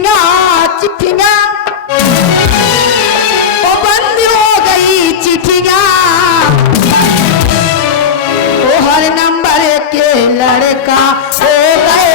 चिट्ठिया चिट्ठिया वो बंद हो गई चिट्ठिया, वो हर नंबर के लड़का हो गए।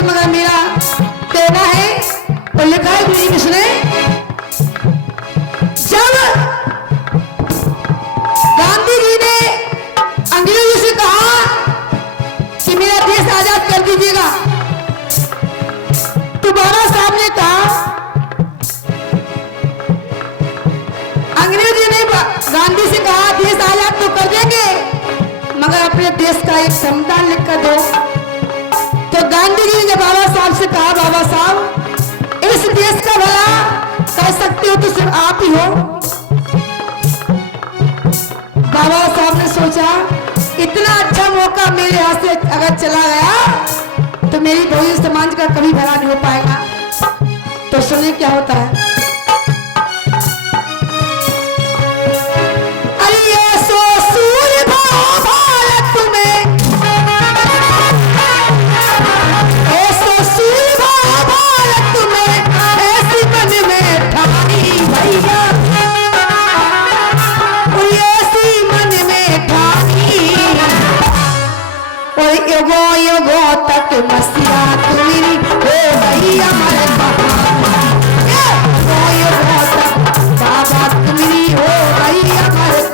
मगर मेरा कहना है और लिखा है गुरु जी किसने, जब गांधी जी ने अंग्रेजों से कहा कि मेरा देश आजाद कर दीजिएगा, तो बाबा साहब ने कहा, अंग्रेजों ने गांधी से कहा देश आजाद तो कर देंगे मगर अपने देश का एक संविधान लिख कर दो। तो गांधी जी ने बाबा साहब से कहा, बाबा साहब इस देश का भला कर सकते हो तो सिर्फ आप ही हो। बाबा साहब ने सोचा इतना अच्छा मौका मेरे हाथ से अगर चला गया तो मेरी बहुजन समाज का कभी भला नहीं हो पाएगा। तो सुनिए क्या होता है। युगो तक मसीहा तुम्हारी हो गई हमारे युगो तक बाबा तुम्हारी हो गई हमारे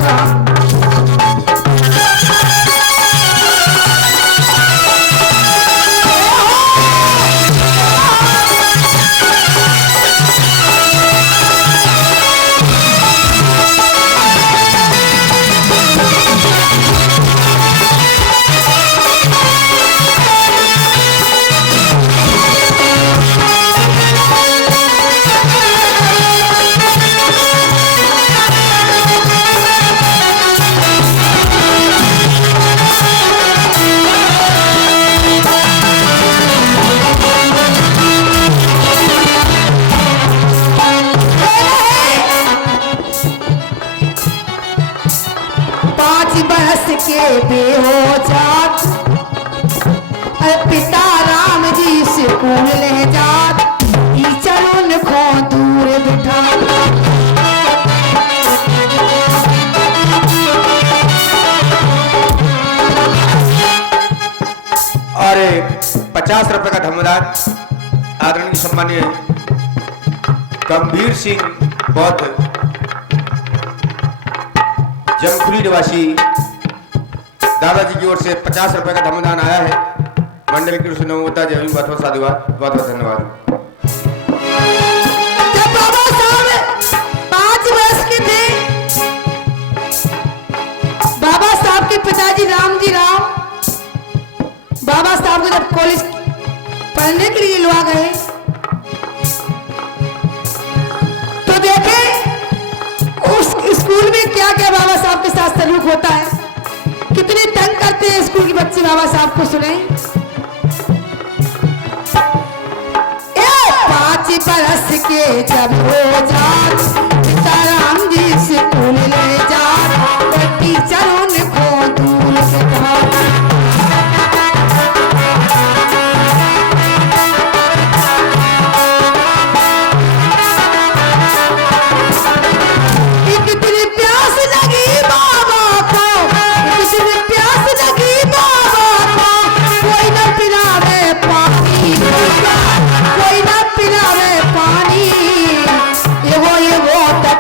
के बेहोजात पिता राम जी से कौन ले जात, चरण को दूर बिठा। और 50 रुपए का धमदान आदरणीय सम्मानीय गंभीर सिंह बौद्ध जमखुरी निवासी दादाजी की ओर से 50 रुपए का धमदान आया है। मंडल की ओर से नमोता जय बहुत बहुत साधुवाद, बहुत बहुत धन्यवाद। जब बाबा साहब 5 वर्ष के थे, बाबा साहब के पिताजी राम जी राव बाबा साहब को जब कॉलेज पढ़ने के लिए लगा गए तो देखे उस स्कूल में क्या क्या बाबा साहब के साथ सलूक होता है, कितने तंग करते हैं स्कूल के बच्चे बाबा साहब को। सुने 5 बरस के जब हो जात पिता राम जी से स्कूल ले जात, टीचरों ने को दूर से कहा।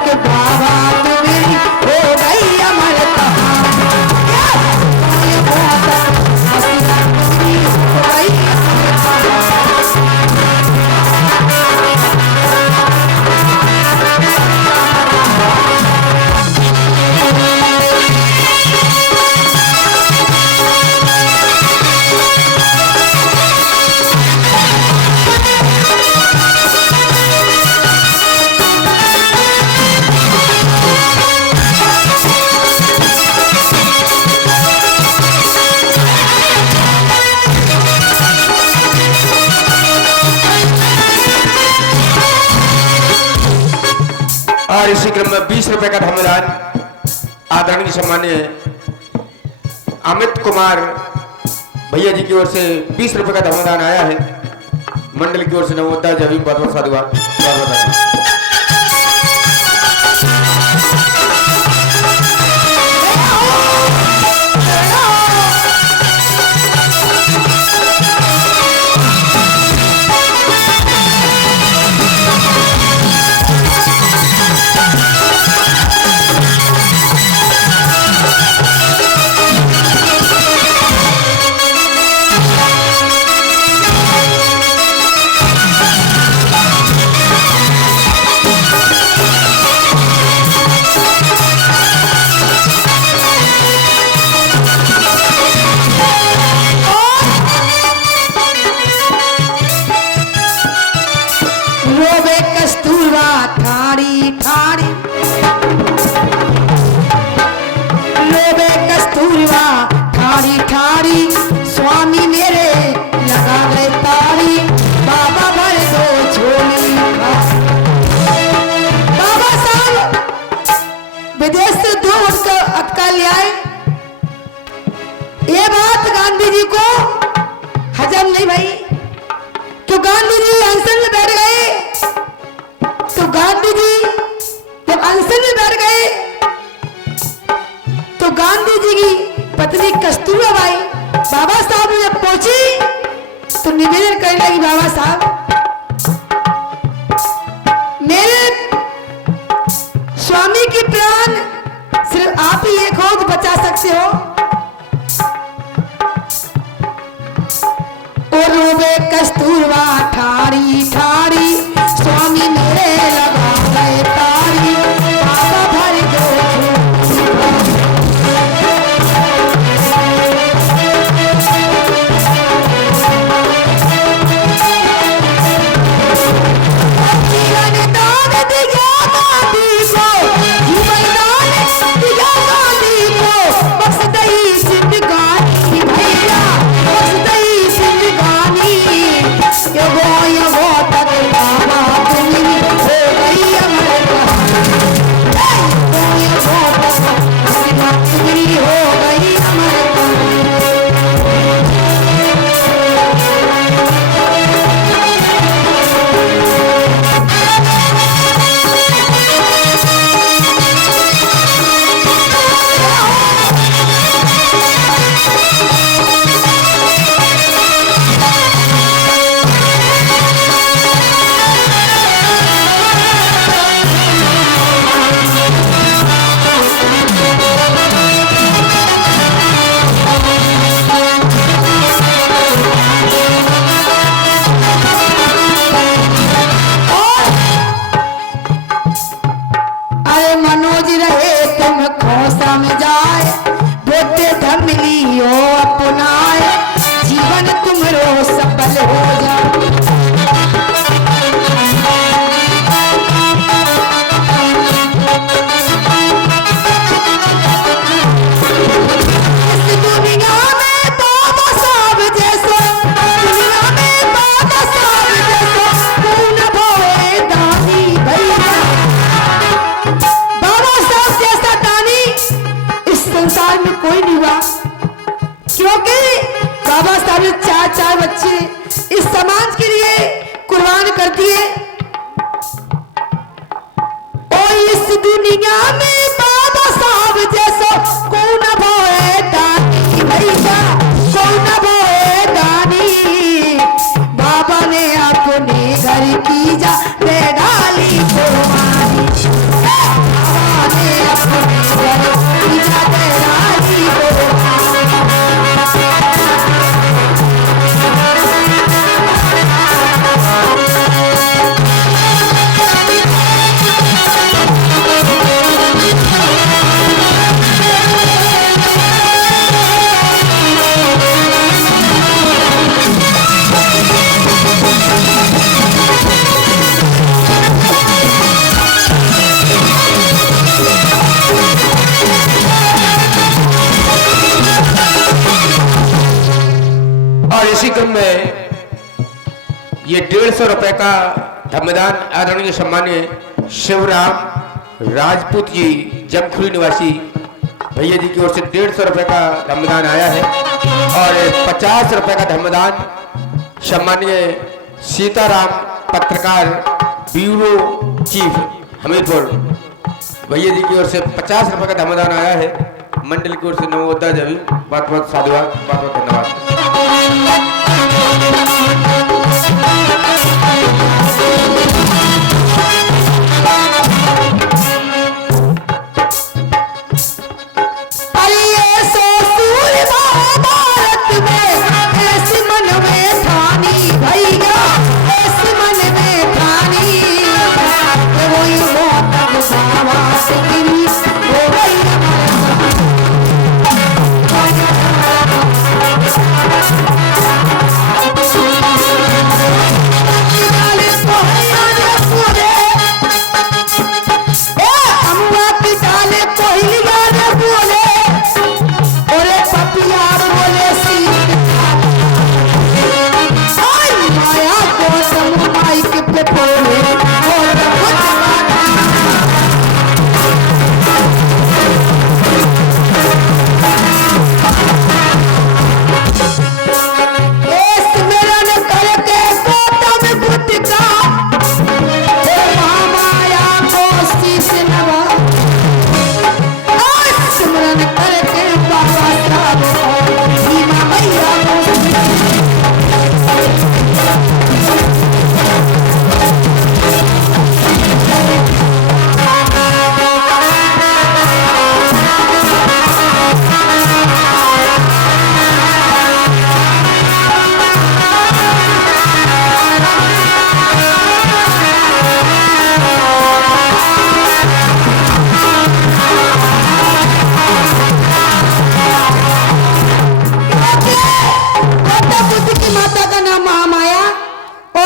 Goodbye. इसी क्रम में 20 रुपए का धमदान आदरणीय सम्मान्य अमित कुमार भैया जी की ओर से 20 रुपए का धमदान आया है। मंडल की ओर से नमोता जय बहुत बहुत साधुवाद। रोवे कस्तूरबा ठाड़ी ठाड़ी, रोवे कस्तूरबा ठाड़ी ठाड़ी, स्वामी मेरे लगा गए ताड़ी, बाबा भर दो झोली। बाबा साहब विदेश से दूर उठकर अटका ले आए। ये बात गांधी जी को हजम नहीं भाई। तो गांधी जी अनशन में बैठ गए। तो गांधी जी जब अनशन में बैठ गए तो गांधी जी की पत्नी कस्तूरबा बाई बाबा साहब ने जब पहुंची तो निवेदन करने लगी, बाबा साहब मेरे स्वामी की प्राण सिर्फ आप ही एक हो तो बचा सकते हो। और रोवे कस्तूरबा ठाड़ी ठाड़ी, स्वामी मेरे लगा गए ताड़ी, बाबा भर दो जीवन दान दिया गांधी को, जीवन दान दिया गांधी को, बख्श दई जिंदगानी भैया, बख्श दई जिंदगानी। यगो यगो तक बाबा तुम हो गई अमर कहानी, यगो यगो तक बाबा तुम हो गई अमर मनोज रहे तुम खोसा में जाए, बोते धम लियो अपनाए, जीवन तुमरो सफल हो जाए। इस दुनिया में बाबा साहब जैसो, दुनिया में बाबा साहब जैसो कौन भोए दानी भैया। बाबा साहब जैसा दानी इस संसार में कोई नहीं हुआ, क्योंकि बाबा साहब ने चार बच्चे इस समाज के लिए कुर्बान कर दिए। और इस दुनिया में बाबा साहब जैसा कौन भोए दानी भैया, कौन भोए दानी। बाबा ने अपने घर की जा डाली कुर्बानी, बाबा ने अपने घर की जा डाली कुर्बानी। और इसी क्रम में ये 150 रुपए का धमदान आदरणीय सम्मान्य शिवराम राजपूत जी जमखुरी निवासी भैया जी की ओर से 150 रुपए का धर्मदान आया है और 50 रुपए का धर्मदान सम्मानीय सीताराम पत्रकार ब्यूरो चीफ हमीरपुर भैया जी की ओर से 50 रुपए का धर्मदान आया है। मंडल की ओर से नवोदय जभी बहुत बहुत साधुवाद, बहुत बहुत धन्यवाद।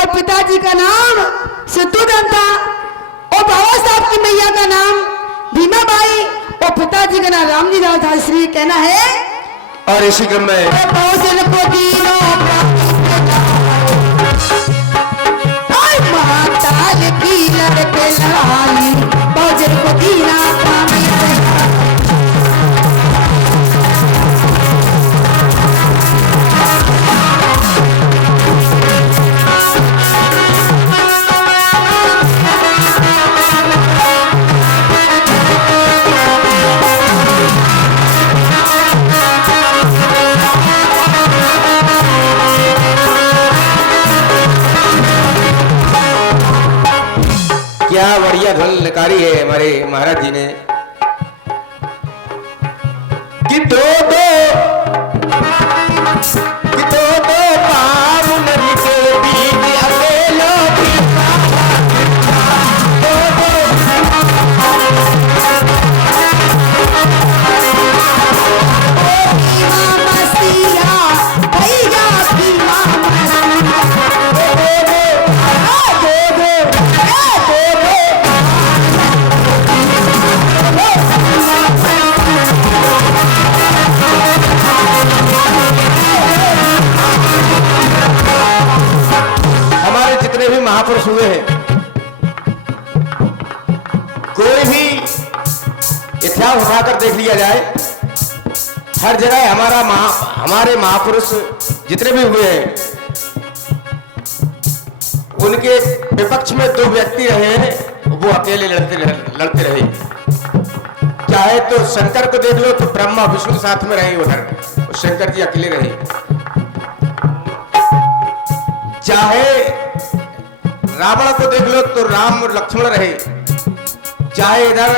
पिताजी का नाम सिद्धूधन था और बाबा साहब की मैया का नाम भीमाबाई और पिताजी का नाम रामजी लाल था। इसलिए कहना है और इसी क्रम में महाकाल की लड़के लड़ाई बहुजन को दीना क्या बढ़िया धुन निकाली है हमारे महाराज जी ने कि दो पाव नदी के बीच अकेलो महापुरुष हुए हैं, कोई भी इतिहास उठाकर देख लिया जाए, हर जगह हमारे महापुरुष जितने भी हुए हैं उनके विपक्ष में दो व्यक्ति रहे हैं, वो अकेले लड़ते रहे। चाहे तो शंकर को देख लो तो ब्रह्मा विष्णु साथ में रहे, उधर शंकर जी अकेले रहे। चाहे रावण को देख लो तो राम और लक्ष्मण रहे, चाहे इधर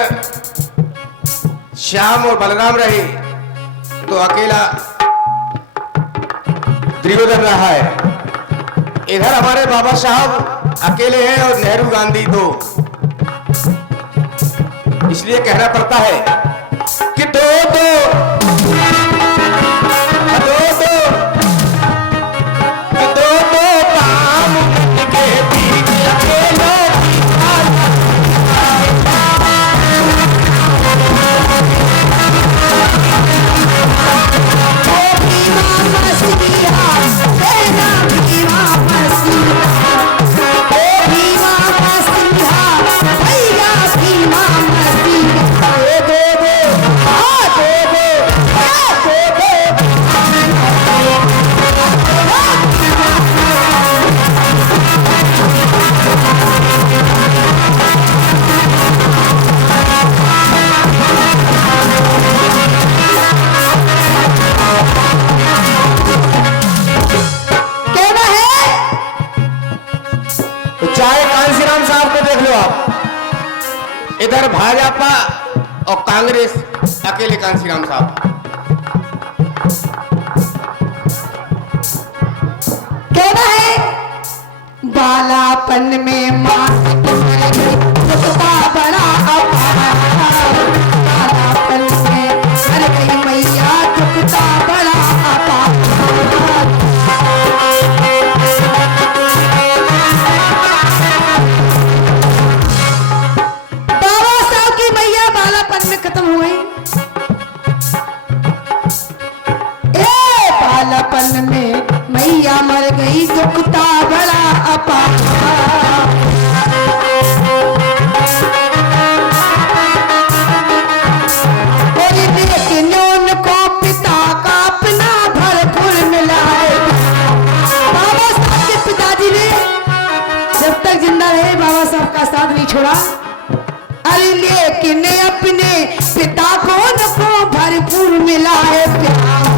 श्याम और बलराम रहे तो अकेला दुर्योधन रहा है। इधर हमारे बाबा साहब अकेले हैं और नेहरू गांधी दो। इसलिए कहना पड़ता है कि दो काम के बीच अकेलो भैया तो चाहे कांसीराम साहब को देख लो आप, इधर भाजपा और कांग्रेस, अकेले कांसीराम साहब। कहना है बालापन में मां दुखता बड़ा बालापन में मर गई मैया दुखता बड़ा बाबा साहब की मैया बालापन में खत्म हो गई। बालापन में मैया मर गई दुखता बड़ा अपार। को पिता का अपना भरपूर मिला है। बाबा साहब के पिताजी ने जब तक जिंदा रहे बाबा साहब का साथ नहीं छोड़ा। अरे लेकिन अपने पिता को नको भरपूर मिला है प्यार।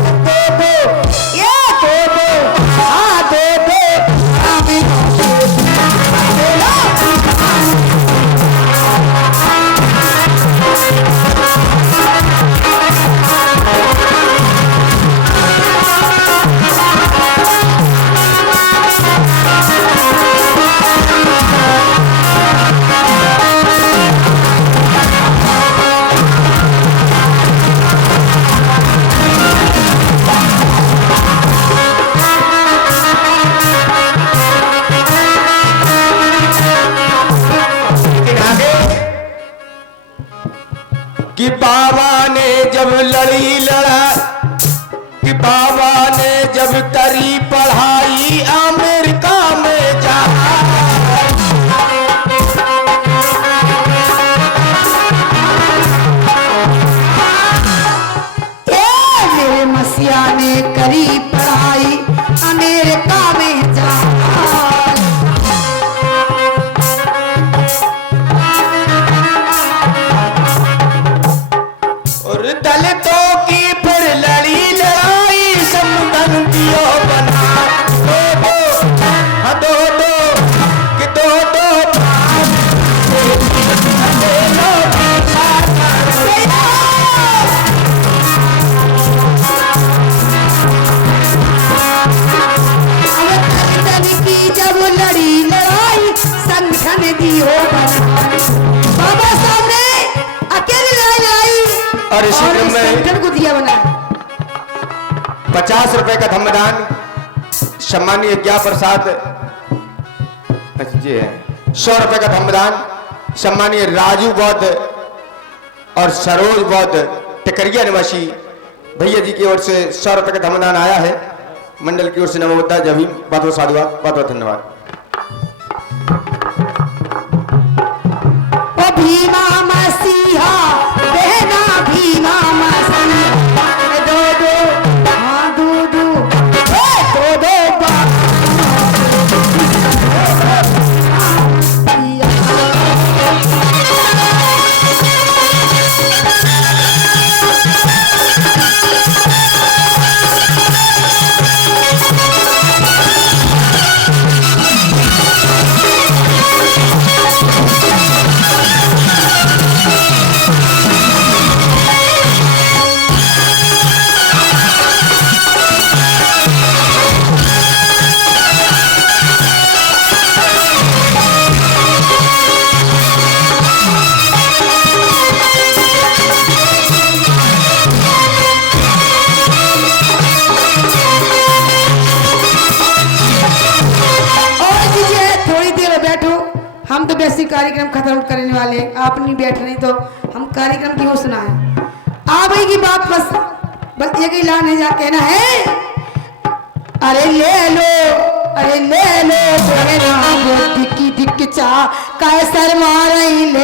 कि बाबा ने जब लड़ी लड़ा, कि बाबा ने जब करी पढ़ाई अमेरिका में जा। मेरे मसीहा ने करी पढ़ाई अमेरिका में जा। दलितों की फिर लड़ी लड़ाई समबंधियों बना। दो दो कि दो दो की जब लड़ी लड़ाई संगठन दी हो बना। बाबा साहब ने अकेले लड़ाई लड़ाई और इसी क्रम में को दिया बना। 50 रुपए का धम्मदान सम्मानीय ज्ञा प्रसाद जी है। 100 रुपए का धम्मदान सम्मानीय राजू बौद्ध और सरोज बौद्ध टिकरिया निवासी भैया जी की ओर से 100 रुपए का धम्मदान आया है। मंडल की ओर से नमोदा जभी बहुत बहुत साधुवाद, बहुत बहुत धन्यवाद। भीमा मसीहा बहना भीमा मसीहा दो दो हाँ दो दो दो दो हम तो वैसे कार्यक्रम खत्म करने वाले, आप नहीं बैठ रही तो हम कार्यक्रम क्यों सुनाए। आ गई की बात बस एक ही लान है जा कहना है। अरे ले लो अरे ले लो दिक्की दिक्की चा कैसर मार ले